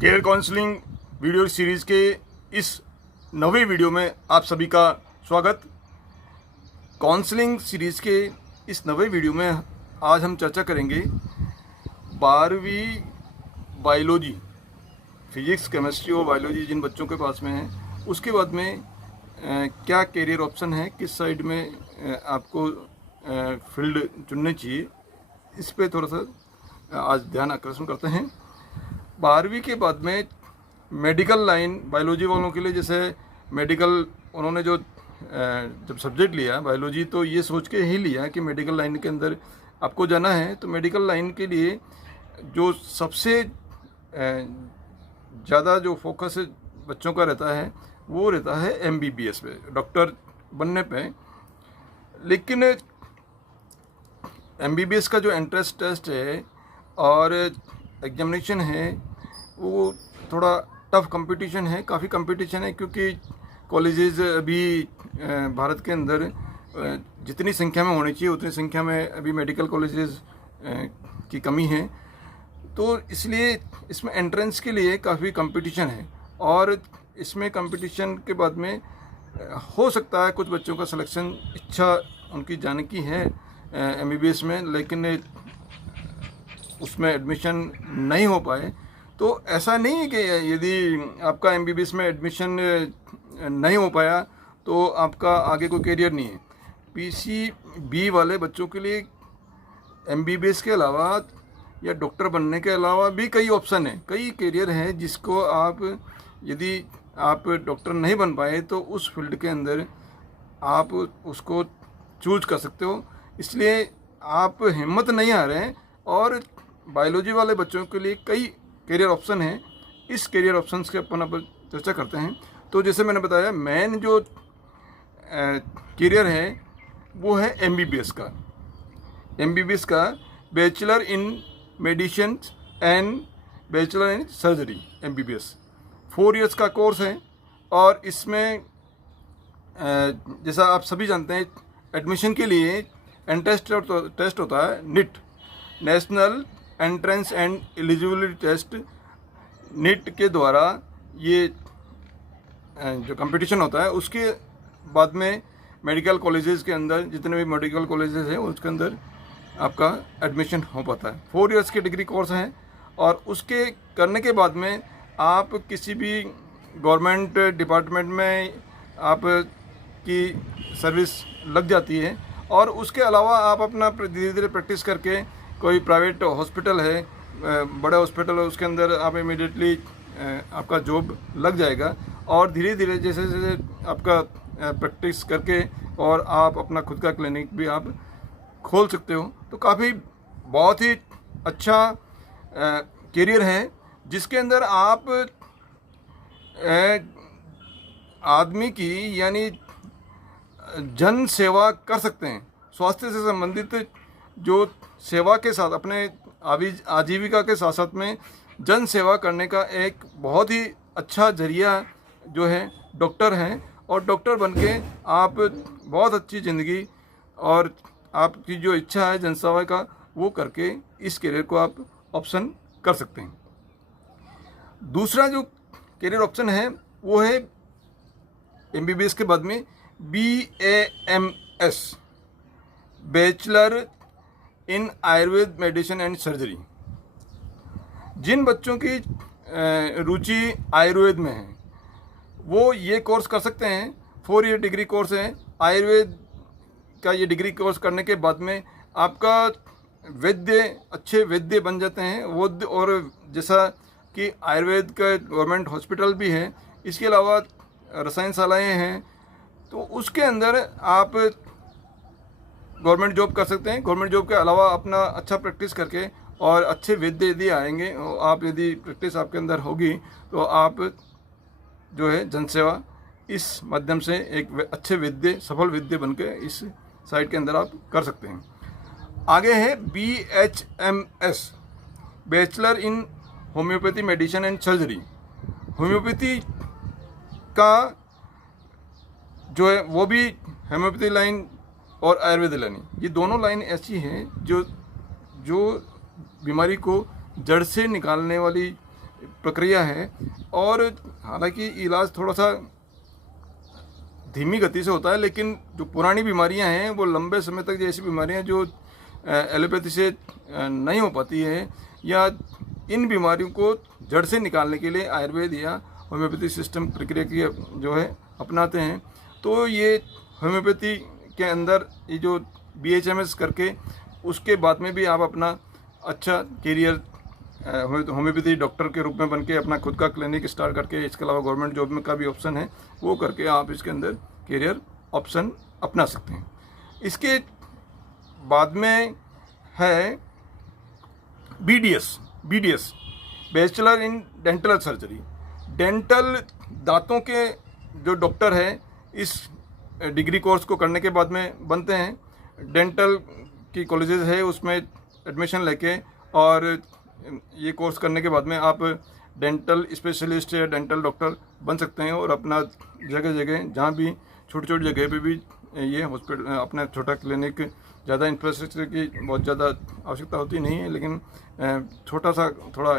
Care counselling video series के इस नवे वीडियो में आप सभी का स्वागत। काउंसलिंग सीरीज़ के इस नवे वीडियो में आज हम चर्चा करेंगे 12वीं बायोलॉजी, फिजिक्स, केमिस्ट्री और बायोलॉजी जिन बच्चों के पास में है, उसके बाद में क्या कैरियर ऑप्शन है, किस साइड में आपको फील्ड चुननी चाहिए, इस पे थोड़ा सा आज ध्यान आकर्षण करते हैं। 12वीं के बाद में मेडिकल लाइन बायोलॉजी वालों के लिए, जैसे मेडिकल उन्होंने जो जब सब्जेक्ट लिया बायोलॉजी, तो ये सोच के ही लिया कि मेडिकल लाइन के अंदर आपको जाना है। तो मेडिकल लाइन के लिए जो सबसे ज़्यादा जो फोकस बच्चों का रहता है वो रहता है MBBS पे, डॉक्टर बनने पे। लेकिन MBBS का जो एंट्रेंस टेस्ट है और एग्जामिनेशन है वो थोड़ा टफ कंपटीशन है, काफ़ी कंपटीशन है, क्योंकि कॉलेजेस अभी भारत के अंदर जितनी संख्या में होनी चाहिए उतनी संख्या में अभी मेडिकल कॉलेजेस की कमी है। तो इसलिए इसमें एंट्रेंस के लिए काफ़ी कंपटीशन है और इसमें कंपटीशन के बाद में हो सकता है कुछ बच्चों का सिलेक्शन, इच्छा उनकी जाने की है MBBS में, लेकिन उसमें एडमिशन नहीं हो पाए। तो ऐसा नहीं है कि यदि आपका MBBS में एडमिशन नहीं हो पाया तो आपका आगे कोई करियर नहीं है। PCB वाले बच्चों के लिए MBBS के अलावा या डॉक्टर बनने के अलावा भी कई ऑप्शन हैं, कई करियर हैं जिसको आप, यदि आप डॉक्टर नहीं बन पाए तो उस फील्ड के अंदर आप उसको चूज कर सकते हो। इसलिए आप हिम्मत नहीं हारें हैं और बायोलॉजी वाले बच्चों के लिए कई करियर ऑप्शन हैं। इस करियर ऑप्शंस के अपन अब चर्चा करते हैं। तो जैसे मैंने बताया, मेन जो करियर है वो है MBBS का bachelor in medicine and bachelor in surgery. MBBS 4 years का कोर्स है और इसमें जैसा आप सभी जानते हैं, एडमिशन के लिए टेस्ट होता है NEET, national entrance and eligibility test. NEET के द्वारा ये जो कंपटीशन होता है, उसके बाद में मेडिकल कॉलेजेस के अंदर, जितने भी मेडिकल कॉलेजेस हैं उसके अंदर आपका एडमिशन हो पाता है। 4 इयर्स के डिग्री कोर्स हैं और उसके करने के बाद में आप किसी भी गवर्नमेंट डिपार्टमेंट में आप की सर्विस लग जाती है। और उसके अलावा आप अपना धीरे धीरे प्रैक्टिस करके, कोई प्राइवेट हॉस्पिटल है, बड़े हॉस्पिटल है, उसके अंदर आप इमीडिएटली आपका जॉब लग जाएगा। और धीरे धीरे जैसे जैसे आपका प्रैक्टिस करके और आप अपना खुद का क्लिनिक भी आप खोल सकते हो। तो काफ़ी बहुत ही अच्छा करियर है जिसके अंदर आप आदमी की यानी जन सेवा कर सकते हैं। स्वास्थ्य से संबंधित जो सेवा के साथ अपने आजीविका के साथ साथ में जन सेवा करने का एक बहुत ही अच्छा जरिया जो है डॉक्टर हैं। और डॉक्टर बनके आप बहुत अच्छी ज़िंदगी और आपकी जो इच्छा है जनसेवा का, वो करके इस करियर को आप ऑप्शन कर सकते हैं। दूसरा जो करियर ऑप्शन है वो है MBBS के बाद में BAMS, bachelor in Ayurveda medicine and surgery. जिन बच्चों की रुचि आयुर्वेद में है वो ये कोर्स कर सकते हैं। 4 ईयर डिग्री कोर्स है आयुर्वेद का। ये डिग्री कोर्स करने के बाद में आपका अच्छे वैद्य बन जाते हैं। वैद्य, और जैसा कि आयुर्वेद का गवर्नमेंट हॉस्पिटल भी है, इसके अलावा रसायनशालाएँ हैं, तो उसके अंदर आप गवर्नमेंट जॉब कर सकते हैं। गवर्नमेंट जॉब के अलावा अपना अच्छा प्रैक्टिस करके और अच्छे वैद्य यदि आएंगे, आप यदि प्रैक्टिस आपके अंदर होगी तो आप जो है जनसेवा इस माध्यम से एक अच्छे वैद्य, सफल वैद्य बनके इस साइट के अंदर आप कर सकते हैं। आगे है BHMS, bachelor in homeopathy medicine and surgery. Homeopathy का जो है वो भी होम्योपैथी लाइन और आयुर्वेद लाइन, ये दोनों लाइन ऐसी हैं जो बीमारी को जड़ से निकालने वाली प्रक्रिया है। और हालांकि इलाज थोड़ा सा धीमी गति से होता है, लेकिन जो पुरानी बीमारियां हैं वो लंबे समय तक, जैसी बीमारियां जो एलोपैथी से नहीं हो पाती है, या इन बीमारियों को जड़ से निकालने के लिए आयुर्वेद या होम्योपैथी सिस्टम प्रक्रिया की जो है अपनाते हैं। तो ये होम्योपैथी के अंदर ये जो BHMS करके उसके बाद में भी आप अपना अच्छा करियर होम्योपैथी डॉक्टर के रूप में बन के अपना खुद का क्लिनिक स्टार्ट करके, इसके अलावा गवर्नमेंट जॉब में का भी ऑप्शन है वो करके आप इसके अंदर करियर ऑप्शन अपना सकते हैं। इसके बाद में है BDS bachelor in dental surgery. Dental दांतों के जो डॉक्टर है इस डिग्री कोर्स को करने के बाद में बनते हैं। डेंटल की कॉलेजेस है उसमें एडमिशन लेके, और ये कोर्स करने के बाद में आप डेंटल स्पेशलिस्ट या डेंटल डॉक्टर बन सकते हैं, और अपना जगह जगह जहाँ भी छोटी छोटी जगह पे भी ये हॉस्पिटल अपना छोटा क्लिनिक, ज़्यादा इंफ्रास्ट्रक्चर की बहुत ज़्यादा आवश्यकता होती नहीं है, लेकिन छोटा सा थोड़ा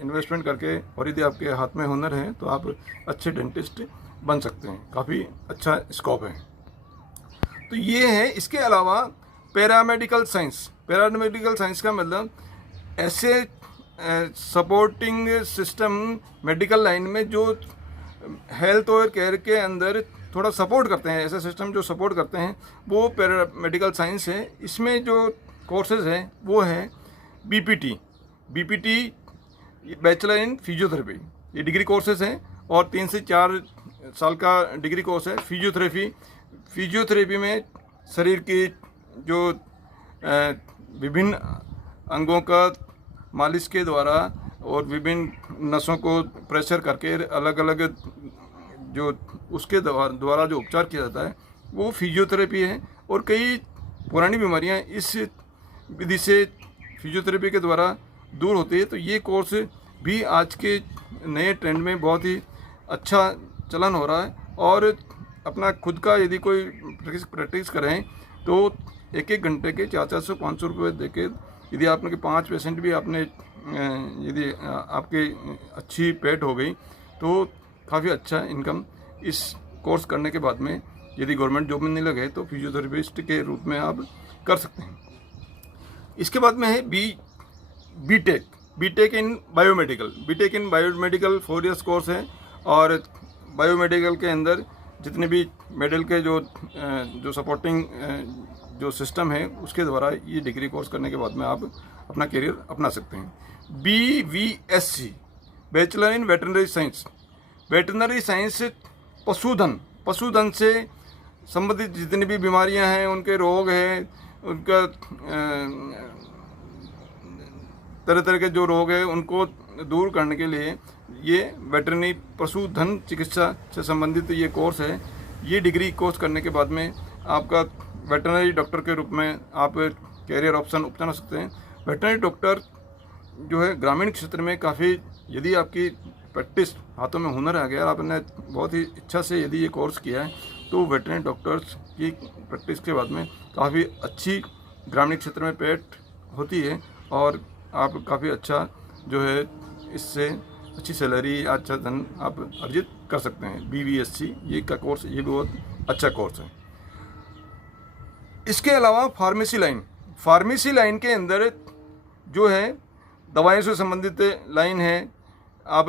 इन्वेस्टमेंट करके, और यदि आपके हाथ में हुनर है तो आप अच्छे डेंटिस्ट बन सकते हैं। काफ़ी अच्छा स्कोप है। तो ये है। इसके अलावा पैरामेडिकल साइंस का मतलब ऐसे सपोर्टिंग सिस्टम मेडिकल लाइन में जो हेल्थ और केयर के अंदर थोड़ा सपोर्ट करते हैं, ऐसे सिस्टम जो सपोर्ट करते हैं वो पैरामेडिकल साइंस है। इसमें जो कोर्सेज हैं वो है BPT बैचलर इन फिजियोथेरेपी। ये डिग्री कोर्सेज हैं और 3 से 4 साल का डिग्री कोर्स है। फिजियोथेरेपी में शरीर की जो विभिन्न अंगों का मालिश के द्वारा और विभिन्न नसों को प्रेशर करके अलग अलग जो उसके द्वारा जो उपचार किया जाता है वो फिजियोथेरेपी है। और कई पुरानी बीमारियां इस विधि से फिजियोथेरेपी के द्वारा दूर होती है। तो ये कोर्स भी आज के नए ट्रेंड में बहुत ही अच्छा चलन हो रहा है। और अपना खुद का यदि कोई प्रैक्टिस करें तो 1-1 घंटे के 400-500 रुपये दे के, यदि आपने के 5 पेशेंट भी आपने यदि आपके अच्छी पेट हो गई तो काफ़ी अच्छा इनकम इस कोर्स करने के बाद में, यदि गवर्नमेंट जॉब में नहीं लगे तो फिजियोथेरेपिस्ट के रूप में आप कर सकते हैं। इसके बाद में है बीटेक इन बायोमेडिकल 4 इयर्स कोर्स है। और बायोमेडिकल के अंदर जितने भी मेडिकल के जो सपोर्टिंग जो सिस्टम है उसके द्वारा ये डिग्री कोर्स करने के बाद में आप अपना करियर अपना सकते हैं। BVSC bachelor in veterinary science पशुधन से संबंधित जितनी भी बीमारियां हैं, उनके रोग हैं, उनका तरह तरह के जो रोग है उनको दूर करने के लिए ये वेटरनरी पशुधन चिकित्सा से संबंधित ये कोर्स है। ये डिग्री कोर्स करने के बाद में आपका वेटरनरी डॉक्टर के रूप में आप कैरियर ऑप्शन अपना सकते हैं। वेटरनरी डॉक्टर जो है ग्रामीण क्षेत्र में काफ़ी, यदि आपकी प्रैक्टिस हाथों में हुनर आ गया, आपने बहुत ही इच्छा से यदि ये कोर्स किया है तो वेटरनरी डॉक्टर्स की प्रैक्टिस के बाद में काफ़ी अच्छी ग्रामीण क्षेत्र में पेट होती है और आप काफ़ी अच्छा जो है इससे अच्छी सैलरी, अच्छा धन आप अर्जित कर सकते हैं। BVSC ये का कोर्स, ये बहुत अच्छा कोर्स है। इसके अलावा फार्मेसी लाइन के अंदर जो है दवाइयों से संबंधित लाइन है। आप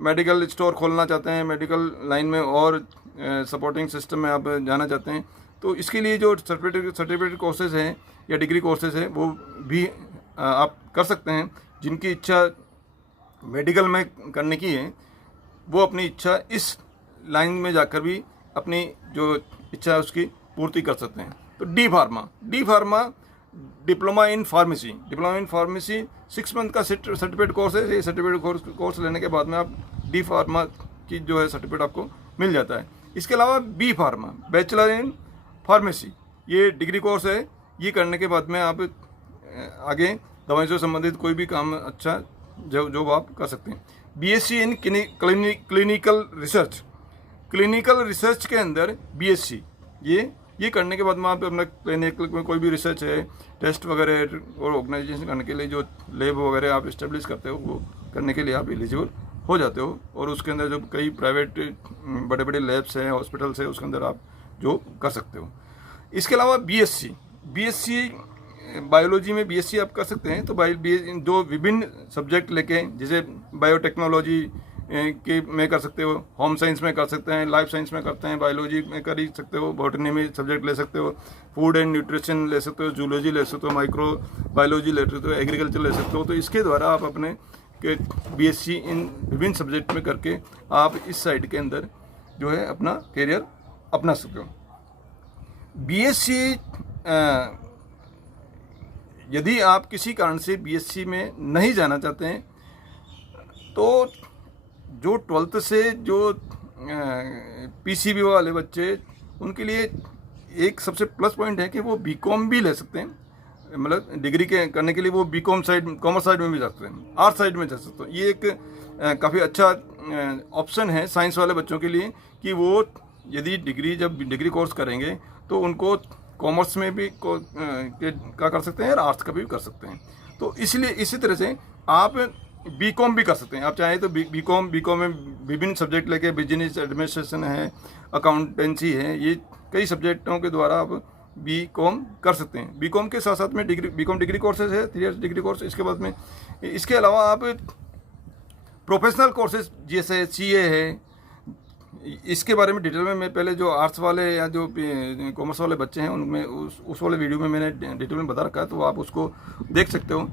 मेडिकल स्टोर खोलना चाहते हैं, मेडिकल लाइन में और सपोर्टिंग सिस्टम में आप जाना चाहते हैं, तो इसके लिए जो सर्टिफिकेट कोर्सेज हैं या डिग्री कोर्सेज हैं वो भी आप कर सकते हैं। जिनकी इच्छा मेडिकल में करने की है वो अपनी इच्छा इस लाइन में जाकर भी अपनी जो इच्छा है उसकी पूर्ति कर सकते हैं। तो D pharma diploma in pharmacy 6 month का सर्टिफिकेट कोर्स है। ये सर्टिफिकेट कोर्स लेने के बाद में आप डी फार्मा की जो है सर्टिफिकेट आपको मिल जाता है। इसके अलावा B pharma bachelor in pharmacy ये डिग्री कोर्स है। ये करने के बाद में आप आगे दवाई से संबंधित कोई भी काम अच्छा जॉब आप कर सकते हैं। BSc इन क्लिनिकल रिसर्च के अंदर BSc ये करने के बाद में आप अपना क्लिनिकल में कोई भी रिसर्च है, टेस्ट वगैरह और ऑर्गेनाइजेशन करने के लिए जो लैब वगैरह आप इस्टेब्लिश करते हो वो करने के लिए आप एलिजिबल हो जाते हो, और उसके अंदर जो कई प्राइवेट बड़े बड़े लैब्स हैं, हॉस्पिटल्स हैं, उसके अंदर आप जो कर सकते हो। इसके अलावा बीएससी बायोलॉजी में बीएससी आप कर सकते हैं। तो जो विभिन्न सब्जेक्ट लेके, जैसे बायोटेक्नोलॉजी के में कर सकते हो, होम साइंस में कर सकते हैं, लाइफ साइंस में करते हैं, बायोलॉजी में कर ही सकते हो, बॉटनी में सब्जेक्ट ले सकते हो, फूड एंड न्यूट्रिशन ले सकते हो, जूलॉजी ले सकते हो, माइक्रो बायोलॉजी ले सकते हो, एग्रीकल्चर ले सकते हो। तो इसके द्वारा आप अपने के बीएससी इन विभिन्न सब्जेक्ट में करके आप इस साइड के अंदर जो है अपना करियर अपना सकते हो। बीएससी यदि आप किसी कारण से बीएससी में नहीं जाना चाहते हैं, तो जो 12th से जो पीसीबी वाले बच्चे, उनके लिए एक सबसे प्लस पॉइंट है कि वो बीकॉम भी ले सकते हैं। मतलब डिग्री के करने के लिए वो बीकॉम साइड, कॉमर्स साइड में भी जा सकते हैं, आर्ट साइड में जा सकते हैं। ये एक काफ़ी अच्छा ऑप्शन है साइंस वाले बच्चों के लिए कि वो यदि जब डिग्री कोर्स करेंगे तो उनको कॉमर्स में भी क्या कर सकते हैं और आर्ट्स का भी कर सकते हैं। तो इसलिए इसी तरह से आप बीकॉम भी कर सकते हैं। आप चाहें तो बीकॉम में विभिन्न सब्जेक्ट लेके, बिजनेस एडमिनिस्ट्रेशन है, अकाउंटेंसी है, ये कई सब्जेक्टों के द्वारा आप बीकॉम कर सकते हैं। बीकॉम के साथ साथ में बीकॉम डिग्री कोर्सेज है, 3 इयर्स डिग्री कोर्स। इसके बाद में इसके अलावा आप प्रोफेशनल कोर्सेज जैसे सीए है, इसके बारे में डिटेल में मैं पहले जो आर्ट्स वाले या जो कॉमर्स वाले बच्चे हैं उनमें उस वाले वीडियो में मैंने डिटेल में बता रखा है, तो आप उसको देख सकते हो।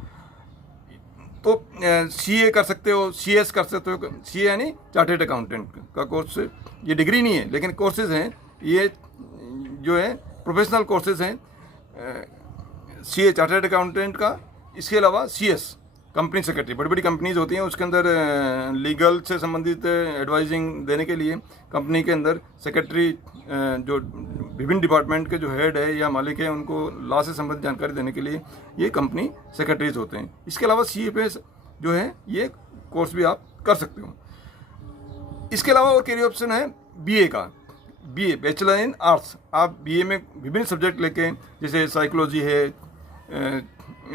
तो सीए कर सकते हो, सीएस कर सकते हो। सीए यानी चार्टर्ड अकाउंटेंट का कोर्स, ये डिग्री नहीं है लेकिन कोर्सेज हैं, ये जो है प्रोफेशनल कोर्सेज हैं सीए चार्टर्ड अकाउंटेंट का। इसके अलावा सीएस कंपनी सेक्रेटरी, बड़ी बड़ी कंपनीज होती हैं, उसके अंदर लीगल से संबंधित एडवाइजिंग देने के लिए कंपनी के अंदर सेक्रेटरी, जो विभिन्न डिपार्टमेंट के जो हेड है या मालिक है, उनको लॉ से संबंधित जानकारी देने के लिए ये कंपनी सेक्रेटरीज होते हैं। इसके अलावा सीए पे जो है ये कोर्स भी आप कर सकते हो। इसके अलावा और करियर ऑप्शन है बीए का, बीए बैचलर इन आर्ट्स। आप बीए में विभिन्न सब्जेक्ट लेके, जैसे साइकोलॉजी है,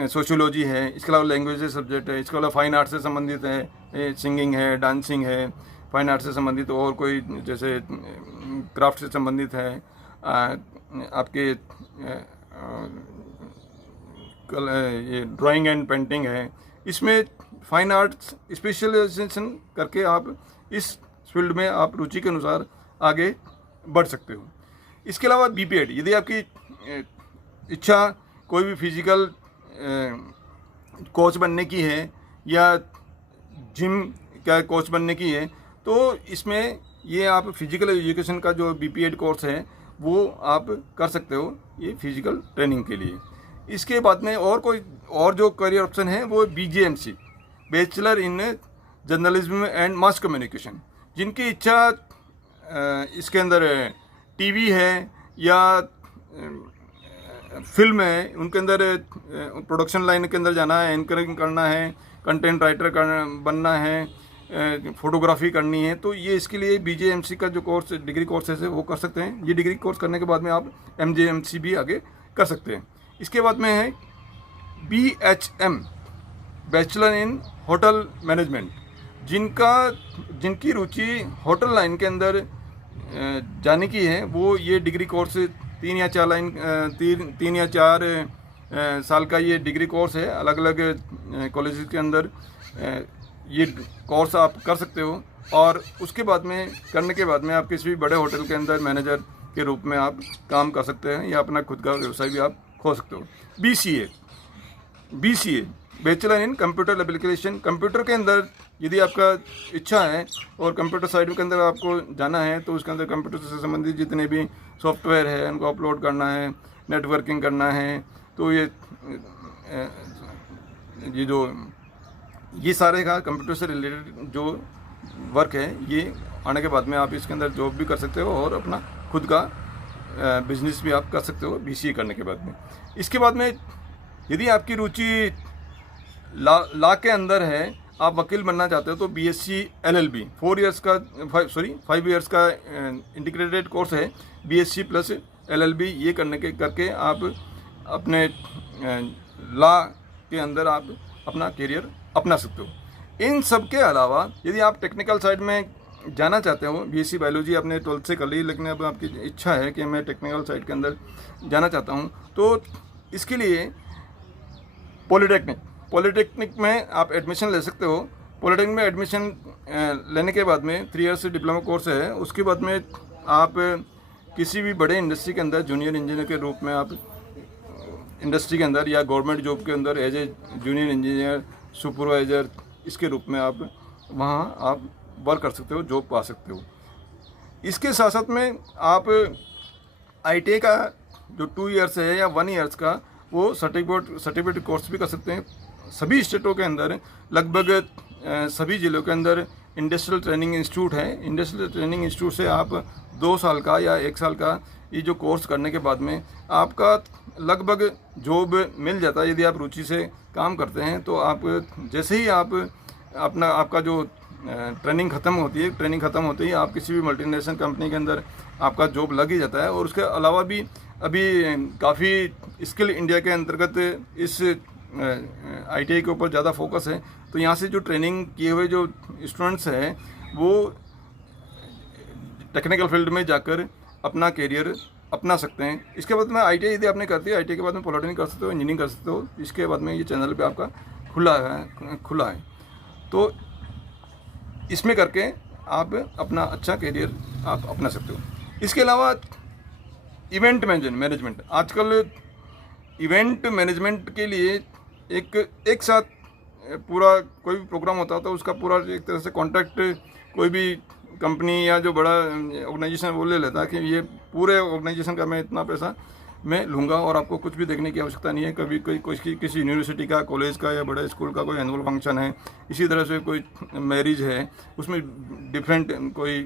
सोशियोलॉजी है, इसके अलावा लैंग्वेजेस सब्जेक्ट है, इसके अलावा फाइन आर्ट्स से संबंधित है, सिंगिंग है, डांसिंग है, फाइन आर्ट्स से संबंधित और कोई जैसे क्राफ्ट से संबंधित है, आपके ये ड्राइंग एंड पेंटिंग है। इसमें फाइन आर्ट्स स्पेशलाइजेशन करके आप इस फील्ड में आप रुचि के अनुसार आगे बढ़ सकते हो। इसके अलावा बीपीएड, यदि आपकी इच्छा कोई भी फिजिकल कोच बनने की है या जिम का कोच बनने की है, तो इसमें ये आप फिजिकल एजुकेशन का जो बीपीएड कोर्स है वो आप कर सकते हो, ये फिजिकल ट्रेनिंग के लिए। इसके बाद में और जो करियर ऑप्शन है वो BJMC, bachelor in journalism and mass communication. जिनकी इच्छा इसके अंदर टीवी है या फिल्म है, उनके अंदर प्रोडक्शन लाइन के अंदर जाना है, एंकरिंग करना है, कंटेंट राइटर बनना है, फोटोग्राफी करनी है, तो ये इसके लिए बीजेएमसी का जो कोर्स डिग्री कोर्सेज है वो कर सकते हैं। ये डिग्री कोर्स करने के बाद में आप एमजेएमसी भी आगे कर सकते हैं। इसके बाद में है BHM, bachelor in hotel management. जिनकी रुचि होटल लाइन के अंदर जाने की है, वो ये डिग्री कोर्स 3 या 4 साल का ये डिग्री कोर्स है। अलग अलग कॉलेज के अंदर ये कोर्स आप कर सकते हो, और उसके बाद में करने के बाद में आप किसी भी बड़े होटल के अंदर मैनेजर के रूप में आप काम कर सकते हैं या अपना खुद का व्यवसाय भी आप खोल सकते हो। BCA bachelor in computer application. Computer के अंदर यदि आपका इच्छा है और कंप्यूटर साइड के अंदर आपको जाना है, तो उसके अंदर कंप्यूटर से संबंधित जितने भी सॉफ्टवेयर है उनको अपलोड करना है, नेटवर्किंग करना है, तो ये सारे का कंप्यूटर से रिलेटेड जो वर्क है, ये आने के बाद में आप इसके अंदर जॉब भी कर सकते हो और अपना खुद का बिजनेस भी आप कर सकते हो बीसीए करने के बाद में। इसके बाद में यदि आपकी रुचि लॉ के अंदर है, आप वकील बनना चाहते हो, तो बीएससी एलएलबी 5 इयर्स का इंटीग्रेटेड कोर्स है, बीएससी प्लस एलएलबी। ये करके आप अपने लॉ के अंदर आप अपना करियर अपना सकते हो। इन सब के अलावा यदि आप टेक्निकल साइड में जाना चाहते हो, बीएससी बायोलॉजी आपने 12th से कर ली, लेकिन अब आपकी इच्छा है कि मैं टेक्निकल साइड के अंदर जाना चाहता हूँ, तो इसके लिए पॉलिटेक्निक में आप एडमिशन ले सकते हो। पॉलिटेक्निक में एडमिशन लेने के बाद में 3 ईयर्स डिप्लोमा कोर्स है। उसके बाद में आप किसी भी बड़े इंडस्ट्री के अंदर जूनियर इंजीनियर के रूप में आप इंडस्ट्री के अंदर या गवर्नमेंट जॉब के अंदर as a junior engineer, supervisor, इसके रूप में आप वहाँ आप वर्क कर सकते हो, जॉब पा सकते हो। इसके साथ साथ में आप आईटीआई का जो 2 ईयर्स है या 1 ईयर्स का वो सर्टिफिकेट कोर्स भी कर सकते हैं। सभी स्टेटों के अंदर लगभग सभी ज़िलों के अंदर इंडस्ट्रियल ट्रेनिंग इंस्टीट्यूट है। इंडस्ट्रियल ट्रेनिंग इंस्टीट्यूट से आप 2 साल का या 1 साल का ये जो कोर्स करने के बाद में आपका लगभग जॉब मिल जाता है। यदि आप रुचि से काम करते हैं तो आप जैसे ही आप आपका जो ट्रेनिंग ख़त्म होती है आप किसी भी मल्टीनेशनल कंपनी के अंदर आपका जॉब लग ही जाता है। और उसके अलावा भी अभी काफ़ी स्किल इंडिया के अंतर्गत इस आईटीआई के ऊपर ज़्यादा फोकस है। तो यहाँ से जो ट्रेनिंग किए हुए जो स्टूडेंट्स हैं वो टेक्निकल फील्ड में जाकर अपना करियर अपना सकते हैं। इसके बाद में आईटीआई यदि आपने करती है, आईटीआई के बाद में पॉलिटेक्निक कर सकते हो, इंजीनियरिंग कर सकते हो। इसके बाद में ये चैनल पे आपका खुला है तो इसमें करके आप अपना अच्छा करियर आप अपना सकते हो। इसके अलावा इवेंट मैनेजमेंट, आजकल इवेंट मैनेजमेंट के लिए एक साथ पूरा कोई भी प्रोग्राम होता है तो उसका पूरा एक तरह से कॉन्ट्रैक्ट कोई भी कंपनी या जो बड़ा ऑर्गेनाइजेशन वो ले लेता है कि ये पूरे ऑर्गेनाइजेशन का मैं इतना पैसा मैं लूँगा और आपको कुछ भी देखने की आवश्यकता नहीं है। कभी किसी यूनिवर्सिटी का, कॉलेज का या बड़े स्कूल का कोई एनुअल फंक्शन है, इसी तरह से कोई मैरिज है, उसमें डिफरेंट कोई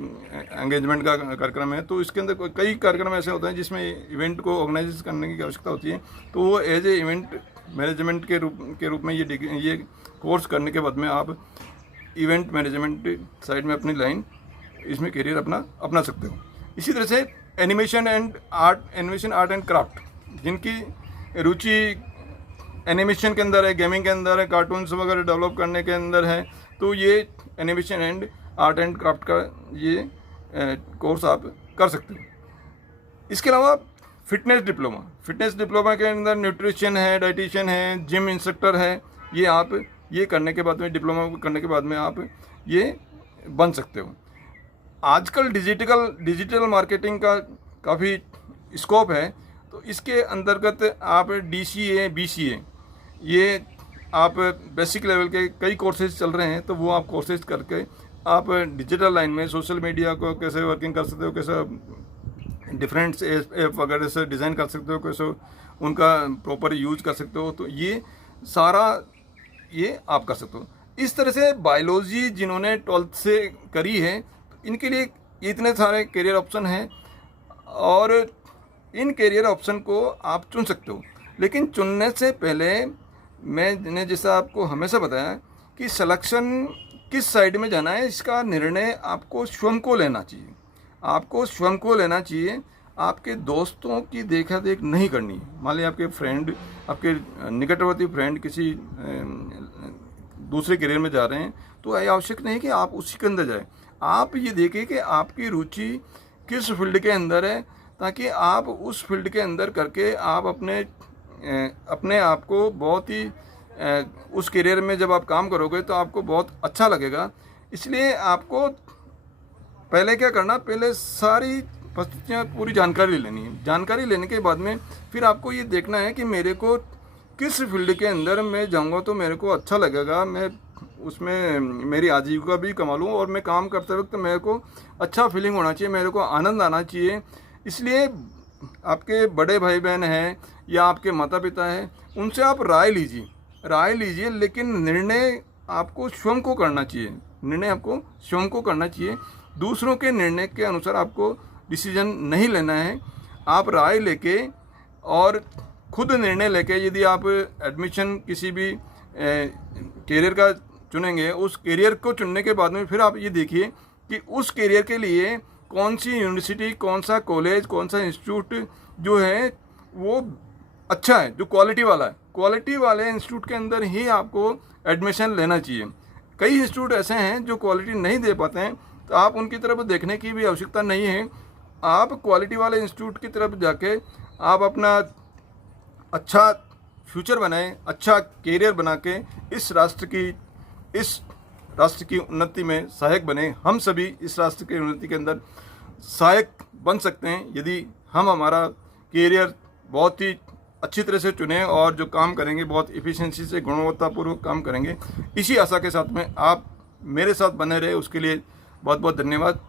एंगेजमेंट का कार्यक्रम है, तो इसके अंदर कई कार्यक्रम ऐसे होते हैं जिसमें इवेंट को ऑर्गेनाइज करने की आवश्यकता होती है। तो वो एज ए इवेंट मैनेजमेंट के रूप में ये कोर्स करने के बाद में आप इवेंट मैनेजमेंट साइड में अपनी लाइन इसमें करियर अपना सकते हो। इसी तरह से एनिमेशन आर्ट एंड क्राफ्ट, जिनकी रुचि एनिमेशन के अंदर है, गेमिंग के अंदर है, कार्टून्स वगैरह डेवलप करने के अंदर है, तो ये animation and art and craft का ये कोर्स आप कर सकते हो। इसके अलावा फिटनेस डिप्लोमा के अंदर न्यूट्रिशन है, डाइटिशियन है, जिम इंस्ट्रक्टर है, ये आप ये करने के बाद में, डिप्लोमा करने के बाद में आप ये बन सकते हो। आजकल डिजिटल मार्केटिंग का काफ़ी स्कोप है, तो इसके अंतर्गत आप DCA BCA ये आप बेसिक लेवल के कई कोर्सेज चल रहे हैं, तो वो आप कोर्सेज करके आप डिजिटल लाइन में सोशल मीडिया को कैसे वर्किंग कर सकते हो, कैसे डिफरेंट ऐप वगैरह से डिज़ाइन कर सकते हो, कैसे उनका प्रॉपर यूज कर सकते हो, तो ये सारा ये आप कर सकते हो। इस तरह से बायोलॉजी जिन्होंने 12th से करी है इनके लिए इतने सारे करियर ऑप्शन हैं और इन करियर ऑप्शन को आप चुन सकते हो। लेकिन चुनने से पहले मैंने जैसा आपको हमेशा बताया कि सिलेक्शन किस साइड में जाना है, इसका निर्णय आपको स्वयं को लेना चाहिए। आपको स्वयं को लेना चाहिए, आपके दोस्तों की देखा देख नहीं करनी है। मान लीजिए आपके फ्रेंड, आपके निकटवर्ती फ्रेंड किसी दूसरे करियर में जा रहे हैं, तो ये आवश्यक नहीं कि आप उसी के अंदर जाए। आप ये देखें कि आपकी रुचि किस फील्ड के अंदर है, ताकि आप उस फील्ड के अंदर करके आप अपने आप को बहुत ही उस करियर में जब आप काम करोगे तो आपको बहुत अच्छा लगेगा। इसलिए आपको पहले क्या करना, पहले सारी परिस्थितियाँ पूरी जानकारी लेनी है। जानकारी लेने के बाद में फिर आपको ये देखना है कि मेरे को किस फील्ड के अंदर मैं जाऊँगा तो मेरे को अच्छा लगेगा, मैं उसमें मेरी आजीविका भी कमा लूँ और मैं काम करते वक्त मेरे को अच्छा फीलिंग होना चाहिए, मेरे को आनंद आना चाहिए। इसलिए आपके बड़े भाई बहन हैं या आपके माता पिता हैं, उनसे आप राय लीजिए, लेकिन निर्णय आपको स्वयं को करना चाहिए। दूसरों के निर्णय के अनुसार आपको डिसीजन नहीं लेना है। आप राय लेके और खुद निर्णय लेके यदि आप एडमिशन किसी भी करियर का चुनेंगे, उस करियर को चुनने के बाद में फिर आप ये देखिए कि उस करियर के लिए कौन सी यूनिवर्सिटी, कौन सा कॉलेज, कौन सा इंस्टीट्यूट जो है वो अच्छा है, जो क्वालिटी वाला है। क्वालिटी वाले इंस्टीट्यूट के अंदर ही आपको एडमिशन लेना चाहिए। कई इंस्टीट्यूट ऐसे हैं जो क्वालिटी नहीं दे पाते हैं, तो आप उनकी तरफ देखने की भी आवश्यकता नहीं है। आप क्वालिटी वाले इंस्टीट्यूट की तरफ जाके आप अपना अच्छा फ्यूचर बनाएं, अच्छा कैरियर बना के इस राष्ट्र की उन्नति में सहायक बने। हम सभी इस राष्ट्र की उन्नति के अंदर सहायक बन सकते हैं यदि हम हमारा कैरियर बहुत ही अच्छी तरह से चुनें और जो काम करेंगे बहुत एफिशिएंसी से, गुणवत्तापूर्वक काम करेंगे। इसी आशा के साथ में आप मेरे साथ बने रहे, उसके लिए बहुत बहुत धन्यवाद।